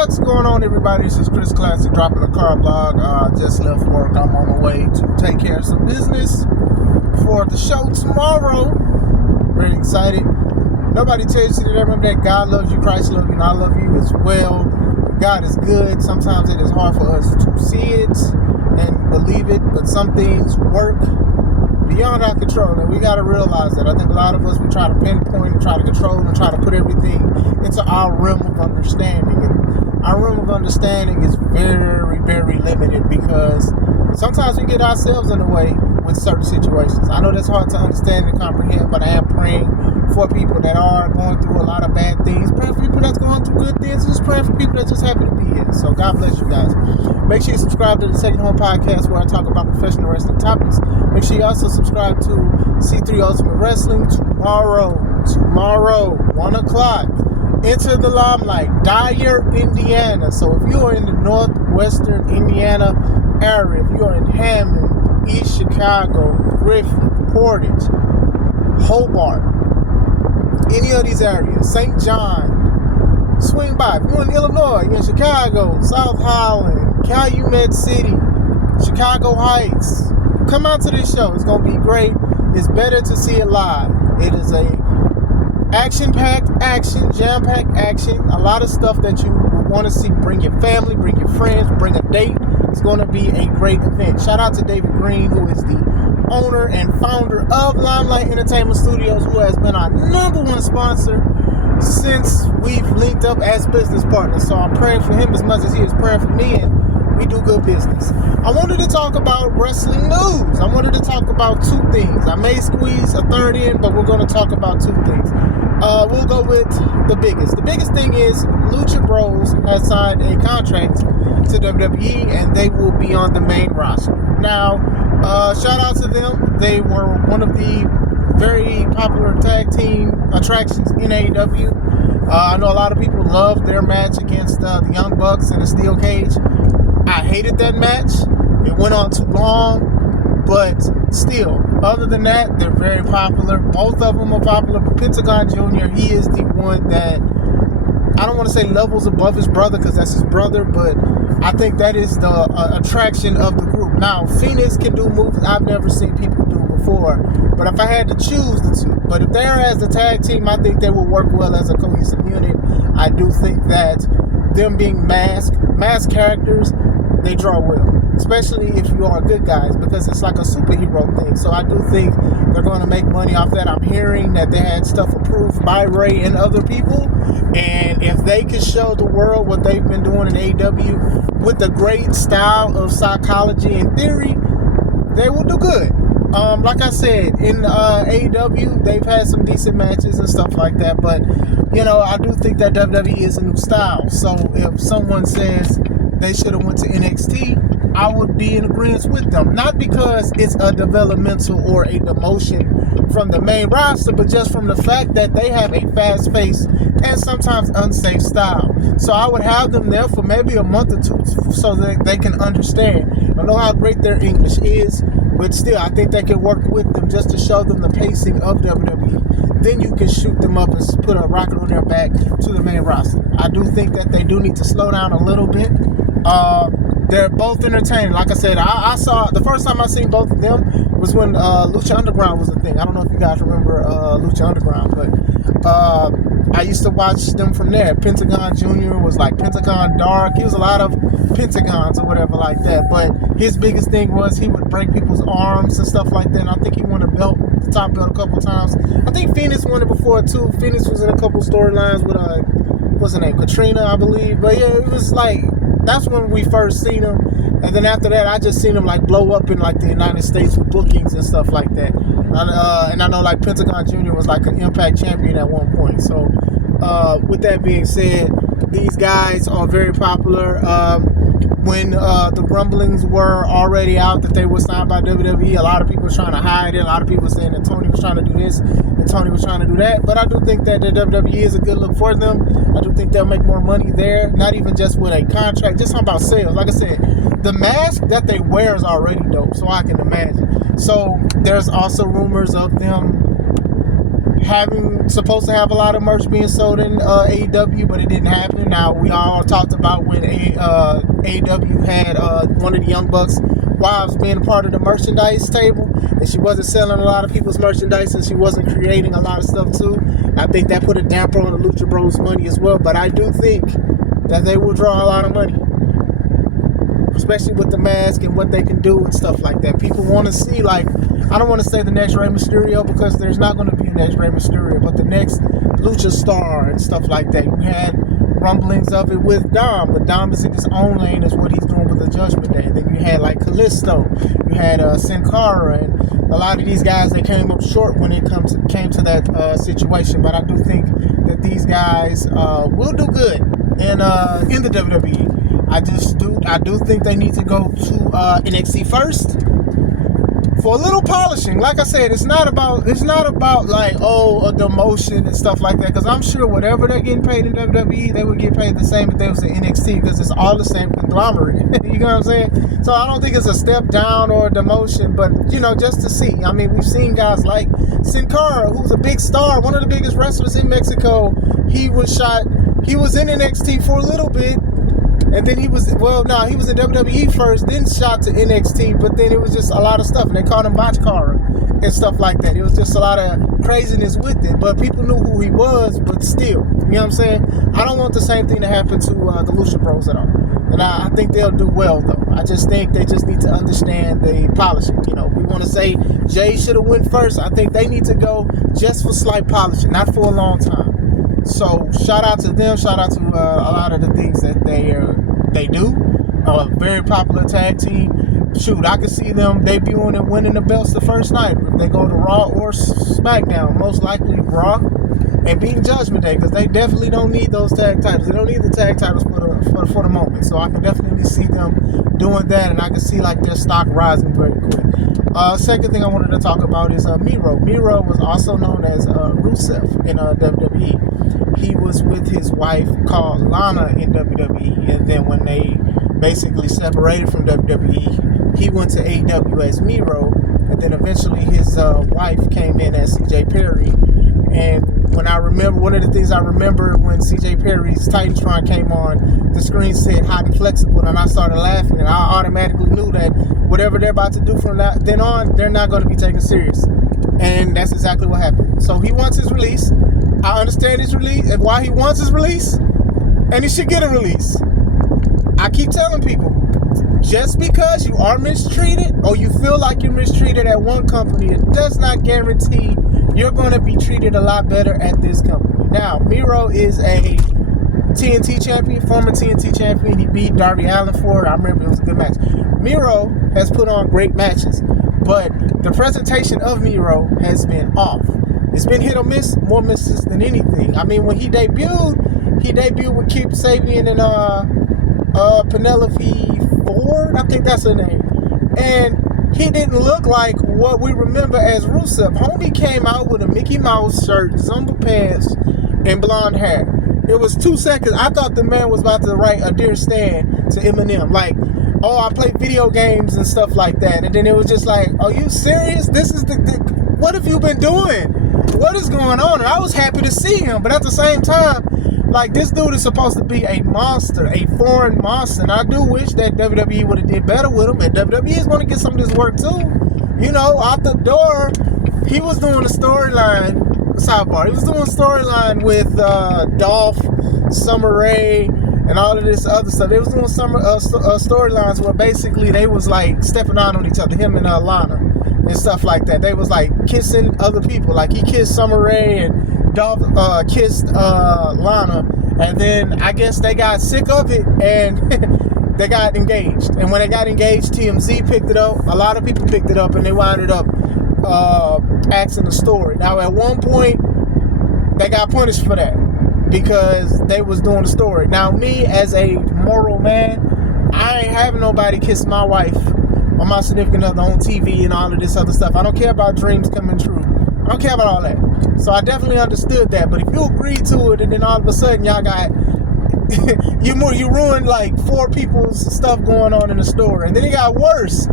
What's going on, everybody? This is Chris Classic dropping a car blog. Just left work. I'm on the way to take care of some business for the show tomorrow. Very excited. Nobody tells you that. Remember that God loves you, Christ loves you, and I love you as well. God is good. Sometimes it is hard for us to see it and believe it, but some things work beyond our control, and we got to realize that. I think a lot of us, we try to pinpoint and try to control and try to put everything into our realm of understanding, and our realm of understanding is very, very limited because sometimes we get ourselves in the way with certain situations. I know that's hard to understand and comprehend, but I am praying for people that are going through a lot of bad things, praying for people that's going through good things, just praying for people that's just happy to be here. So God bless you guys. Make sure you subscribe to the Second Home Podcast where I talk about professional wrestling topics. Make sure you also subscribe to C3 Ultimate Wrestling tomorrow, 1 o'clock. Enter the limelight, Dyer, Indiana. So if you are in the northwestern Indiana area, if you are in Hammond, East Chicago, Griffin, Portage, Hobart, any of these areas, St. John, swing by. If you're in Illinois, you're in Chicago, South Holland, Calumet City, Chicago Heights, come out to this show. It's going to be great. It's better to see it live. It is a action-packed action, jam-packed action, a lot of stuff that you want to see. Bring your family, bring your friends, bring a date. It's going to be a great event. Shout out to David Green, who is the owner and founder of Limelight Entertainment Studios, who has been our #1 sponsor since we've linked up as business partners. So I'm praying for him as much as he is praying for me, and we do good business. I wanted to talk about wrestling news. I wanted to talk about two things. I may squeeze a third in, but we're going to talk about two things. We'll go with the biggest. The biggest thing is Lucha Bros has signed a contract to WWE, and they will be on the main roster. Now, shout out to them. They were one of the very popular tag team attractions in AEW. I know a lot of people loved their match against the Young Bucks in a steel cage. I hated that match. It went on too long, but still, other than that, they're very popular. Both of them are popular, but Pentagon Jr., he is the one that, I don't want to say levels above his brother because that's his brother, but I think that is the attraction of the group. Now, Phoenix can do moves I've never seen people do before, but if I had to choose the two, but if they're as the tag team, I think they will work well as a cohesive unit. I do think that them being masked characters, they draw well, especially if you are good guys, because it's like a superhero thing. So I do think they're going to make money off that. I'm hearing that they had stuff approved by Ray and other people, and if they can show the world what they've been doing in AEW with a great style of psychology and theory, they will do good. Like I said, in AEW, they've had some decent matches and stuff like that, but, you know, I do think that WWE is a new style. So if someone says they should have went to NXT, I would be in agreement with them. Not because it's a developmental or a demotion from the main roster, but just from the fact that they have a fast-paced and sometimes unsafe style. So I would have them there for maybe a month or two so that they can understand. I know how great their English is, but still, I think they can work with them just to show them the pacing of WWE. Then you can shoot them up and put a rocket on their back to the main roster. I do think that they do need to slow down a little bit. They're both entertaining. Like I said, I saw, the first time I seen both of them was when Lucha Underground was a thing. I don't know if you guys remember Lucha Underground, but I used to watch them from there. Pentagon Jr. was like Pentagon Dark. He was a lot of Pentagons or whatever like that. But his biggest thing was he would break people's arms and stuff like that. And I think he won a belt, the top belt, a couple times. I think Phoenix won it before too. Phoenix was in a couple storylines with what's her name, Katrina, I believe. But yeah, it was like, that's when we first seen him. And then after that, I just seen him like blow up in like the United States with bookings and stuff like that. And I know like Pentagon Jr. was like an Impact champion at one point. So with that being said, these guys are very popular. When the rumblings were already out that they were signed by WWE, a lot of people were trying to hide it. A lot of people were saying that Tony was trying to do this and Tony was trying to do that. But I do think that the WWE is a good look for them. I do think they'll make more money there, not even just with a contract, just talking about sales. Like I said, the mask that they wear is already dope, so I can imagine. So there's also rumors of them supposed to have a lot of merch being sold in AEW, but it didn't happen. Now, we all talked about when AEW had one of the Young Bucks' wives being a part of the merchandise table, and she wasn't selling a lot of people's merchandise, and she wasn't creating a lot of stuff too. I think that put a damper on the Lucha Bros' money as well, but I do think that they will draw a lot of money, especially with the mask and what they can do and stuff like that. People want to see, like, I don't want to say the next Rey Mysterio, because there's not going to be a next Rey Mysterio, but the next Lucha Star and stuff like that. You had rumblings of it with Dom, but Dom is in his own lane, is what he's doing with the Judgment Day. Then you had like Kalisto, you had Sin Cara, and a lot of these guys, they came up short when it came to that situation. But I do think that these guys will do good in the WWE. I do think they need to go to NXT first for a little polishing. Like I said, it's not about like, oh, a demotion and stuff like that, because I'm sure whatever they're getting paid in WWE, they would get paid the same if they was in NXT, because it's all the same conglomerate. You know what I'm saying? So I don't think it's a step down or a demotion, but, you know, just to see. I mean, we've seen guys like Sin Cara, who's a big star, one of the biggest wrestlers in Mexico. He was in NXT for a little bit, and then he was in WWE first, then shot to NXT, but then it was just a lot of stuff, and they called him Botchkara and stuff like that. It was just a lot of craziness with it, but people knew who he was, but still, you know what I'm saying? I don't want the same thing to happen to the Lucha Bros at all, and I think they'll do well, though. I just think they just need to understand the polishing. You know, we want to say Jay should have went first. I think they need to go just for slight polishing, not for a long time. So shout out to them. Shout out to a lot of the things that they do. A very popular tag team. Shoot, I could see them debuting and winning the belts the first night. If they go to Raw or SmackDown, most likely Raw, and beating Judgment Day, because they definitely don't need those tag titles. They don't need the tag titles for the moment. So I can definitely see them doing that, and I can see like their stock rising very quick. Second thing I wanted to talk about is Miro. Miro was also known as Rusev in WWE. He was with his wife called Lana in WWE, and then when they basically separated from WWE, he went to AEW as Miro, and then eventually his wife came in as CJ Perry. And one of the things I remember when CJ Perry's Titantron came on, the screen said hot and flexible, and I started laughing, and I automatically knew that whatever they're about to do from then on, they're not going to be taken serious. And that's exactly what happened. So he wants his release. I understand his release and why he wants his release, and he should get a release. I keep telling people, just because you are mistreated or you feel like you're mistreated at one company, it does not guarantee you're going to be treated a lot better at this company. Now, Miro is a TNT champion, former TNT champion. He beat Darby Allin for it. I remember it was a good match. Miro has put on great matches, but the presentation of Miro has been off. It's been hit or miss, more misses than anything. I mean, when he debuted with Kip Sabian and Penelope Ford, I think that's her name. And he didn't look like what we remember as Rusev. Homie came out with a Mickey Mouse shirt, Zumba pants, and blonde hair. It was 2 seconds. I thought the man was about to write a Dear Stan to Eminem. Like, oh, I play video games and stuff like that. And then it was just like, are you serious? This is what have you been doing? What is going on? And I was happy to see him. But at the same time, like, this dude is supposed to be a monster, a foreign monster. And I do wish that WWE would have did better with him. And WWE is going to get some of this work too. You know, out the door, he was doing a storyline. Sidebar. He was doing a storyline with Dolph, Summer Rae, and all of this other stuff. They was doing some storylines where basically they was like stepping out on each other, him and Lana, and stuff like that. They was like kissing other people. Like he kissed Summer Rae and Dolph kissed Lana, and then I guess they got sick of it and they got engaged. And when they got engaged, TMZ picked it up. A lot of people picked it up, and they wound up asking the story. Now, at one point, they got punished for that because they was doing the story. Now, me as a moral man, I ain't having nobody kiss my wife or my significant other on TV and all of this other stuff. I don't care about dreams coming true. I don't care about all that. So I definitely understood that. But if you agreed to it and then all of a sudden y'all got you ruined like 4 people's stuff going on in the store, and then it got worse.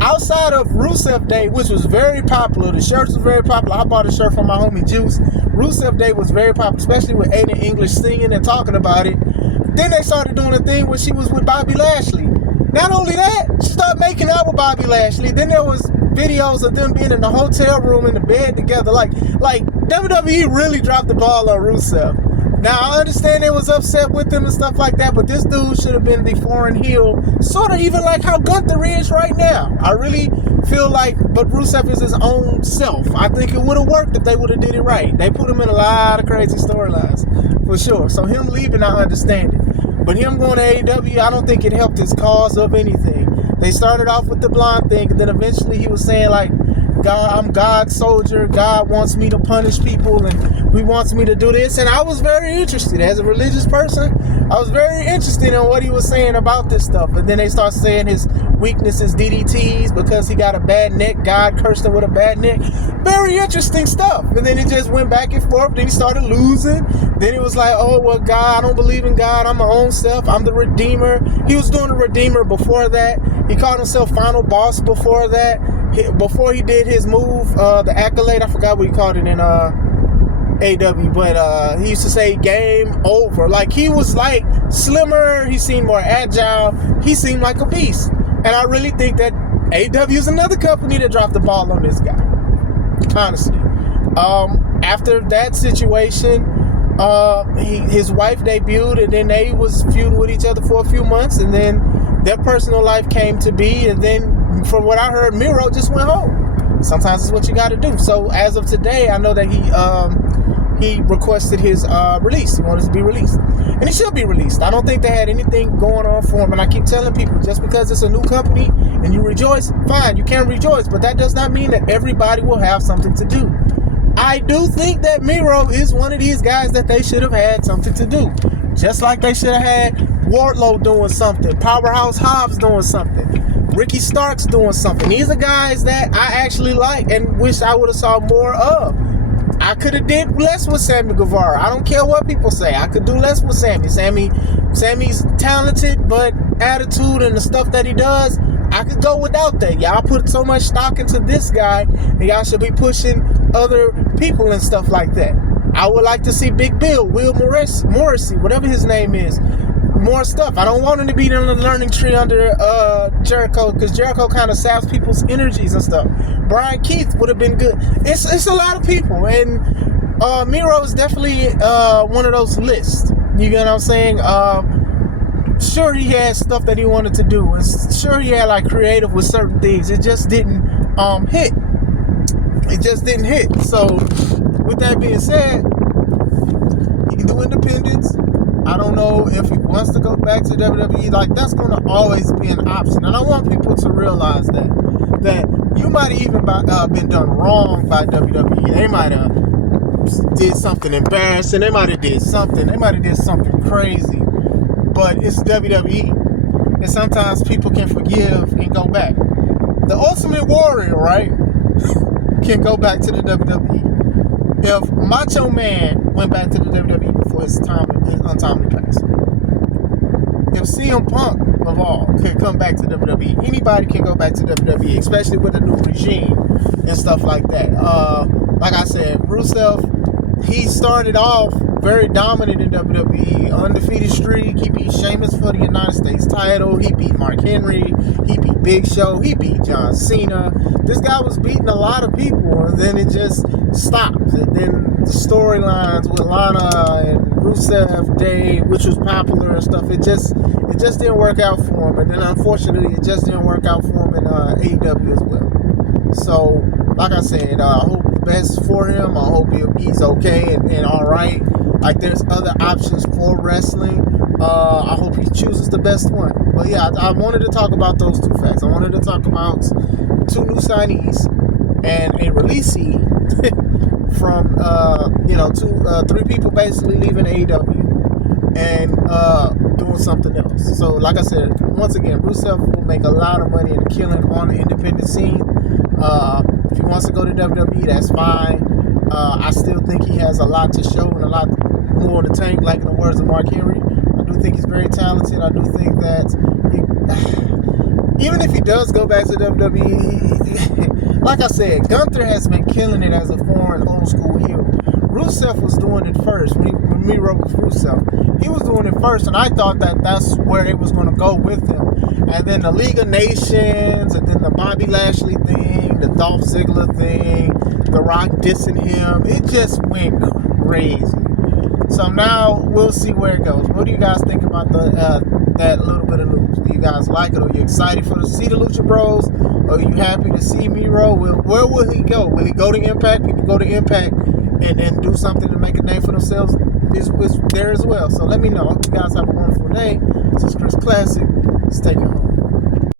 outside of Rusev Day, which was very popular, the shirts were very popular. I bought a shirt from my homie Juice. Rusev Day was very popular, especially with Aiden English singing and talking about it. Then they started doing a thing where she was with Bobby Lashley. Not only that, she started making out with Bobby Lashley. Then there was videos of them being in the hotel room in the bed together. Like WWE really dropped the ball on Rusev. Now, I understand they was upset with him and stuff like that, but this dude should have been the foreign heel, sort of even like how Gunther is right now. I really feel like, but Rusev is his own self. I think it would have worked if they would have did it right. They put him in a lot of crazy storylines, for sure. So him leaving, I understand it. But him going to AEW, I don't think it helped his cause of anything. They started off with the blonde thing, and then eventually he was saying like, God, I'm God's soldier. God wants me to punish people, and He wants me to do this. And I was very interested as a religious person. I was very interested in what he was saying about this stuff. And then they start saying his weakness is DDTs because he got a bad neck. God cursed him with a bad neck. Very interesting stuff. And then it just went back and forth. Then he started losing. Then it was like, oh, well, God, I don't believe in God. I'm my own self. I'm the Redeemer. He was doing the Redeemer before that. He called himself Final Boss before that. Before he did his move, the accolade, I forgot what he called it in AW, but he used to say game over. Like, he was like slimmer, he seemed more agile, he seemed like a beast. And I really think that AW is another company that dropped the ball on this guy, honestly. After that situation, his wife debuted, and then they was feuding with each other for a few months, and then their personal life came to be, and then from what I heard, Miro just went home. Sometimes it's what you got to do. So as of today, I know that he requested his release. He wanted to be released, and he should be released. I don't think they had anything going on for him. And I keep telling people, just because it's a new company and you rejoice, fine, you can rejoice, but that does not mean that everybody will have something to do. I do think that Miro is one of these guys that they should have had something to do. Just like they should have had Wardlow doing something, Powerhouse Hobbs doing something, Ricky Starks doing something. These are guys that I actually like and wish I would have saw more of. I could have did less with Sammy Guevara. I don't care what people say. I could do less with Sammy. Sammy's talented, but attitude and the stuff that he does, I could go without that. Y'all put so much stock into this guy, and y'all should be pushing other people and stuff like that. I would like to see Big Bill, Will Morrissey, whatever his name is, more stuff. I don't want him to be in the learning tree under Jericho, because Jericho kind of saps people's energies and stuff. Brian Keith would have been good. It's a lot of people, and Miro is definitely one of those lists. You get what I'm saying? Sure, he had stuff that he wanted to do, and sure, he had like creative with certain things. It just didn't hit. It just didn't hit. So, with that being said, he can do independence. I don't know if he wants to go back to WWE. Like, that's going to always be an option. And I want people to realize that you might have even been done wrong by WWE. They might have did something embarrassing. They might have did something. They might have did something crazy. But it's WWE. And sometimes people can forgive and go back. The Ultimate Warrior, right, can go back to the WWE. If Macho Man went back to the WWE before his untimely passing, if CM Punk of all could come back to WWE, anybody can go back to WWE, especially with a new regime and stuff like that. Like I said, Rusev, he started off very dominant in WWE, undefeated streak. He beat Sheamus for the United States title. He beat Mark Henry. He beat Big Show. He beat John Cena. This guy was beating a lot of people, and then it just stopped. And then the storylines with Lana and Rusev Day, which was popular and stuff, it just didn't work out for him. And then unfortunately, it just didn't work out for him in AEW as well. So, like I said, I hope the best for him. I hope he's okay and all right. Like, there's other options for wrestling. I hope he chooses the best one. But yeah, I wanted to talk about those two facts. I wanted to talk about two new signees and a releasee from three people basically leaving AEW and doing something else. So like I said, once again, Rusev will make a lot of money and killing on the independent scene. If he wants to go to WWE, that's fine. I still think he has a lot to show and a lot more in the tank, like in the words of Mark Henry. I do think he's very talented. I do think that even if he does go back to WWE, like I said, Gunther has been killing it as a foreign old school heel. Rusev was doing it first when Miro was Rusev. He was doing it first, and I thought that that's where it was going to go with him. And then the League of Nations, and then the Bobby Lashley thing, the Dolph Ziggler thing, The Rock dissing him. It just went crazy. So now we'll see where it goes. What do you guys think about that little bit of news? Do you guys like it? Are you excited to see the Lucha Bros? Are you happy to see Miro? Where will he go? Will he go to Impact? People go to Impact and do something to make a name for themselves is there as well. So let me know. I hope you guys have a wonderful day. This is Chris Classic. Stay home.